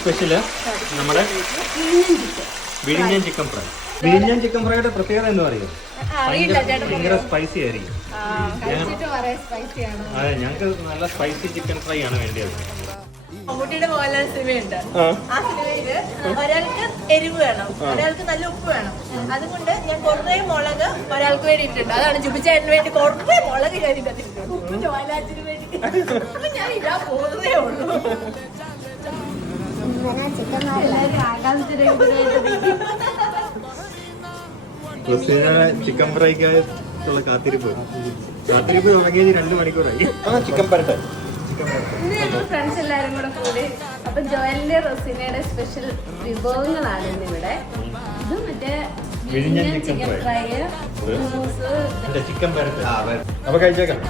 Special നമ്മുടെ വിഴിഞ്ഞൻ chicken fry. വിഴിഞ്ഞൻ chicken ഫ്രൈയുടെ പ്രത്യേകത എന്ന് പറയുന്നത് ഭയങ്കര സ്പൈസി ആയിരിക്കും. അതെ, ഞങ്ങൾക്ക് നല്ല സ്പൈസി ചിക്കൻ ഫ്രൈ ആണ് വേണ്ടിയത്. മമ്മൂട്ടിയുടെ മോഹൻലാൽ സിനിമയുണ്ട്. ആ സിനിമയില് ഒരാൾക്ക് എരിവ് വേണം, ഒരാൾക്ക് നല്ല ഉപ്പ് വേണം. അതുകൊണ്ട് ഞാൻ കുറേ മുളക് ഒരാൾക്ക് വേണ്ടി ഇട്ടിട്ടുണ്ട്. അതാണ് ജുബിച്ചേട്ടന് വേണ്ടി കുറേ മുളക് ഞാൻ ഇട്ടിട്ടുണ്ട്. ഉപ്പ് ജോലാച്ചിന് വേണ്ടി ഞാൻ ഇടാൻ പോകുന്നതേ ഉള്ളൂ. ചിക്കൻ ഫ്രൈക്കുള്ള കാത്തിരിപ്പ് തുടങ്ങിയത് 2 മണിക്കൂറായി. ചിക്കൻ പരട്ടെ ഫ്രണ്ട്സ് എല്ലാരും കൂടെ കൂടി അപ്പൊ ജോയലിന്റെ റൊസീനയുടെ സ്പെഷ്യൽ വിഭവങ്ങളാണ് ഇന്നിവിടെ. ഇത് മറ്റേ ചിക്കൻ ഫ്രൈ, ചിക്കൻ പരട്ടെ. അപ്പൊ കഴിച്ചേക്കാം.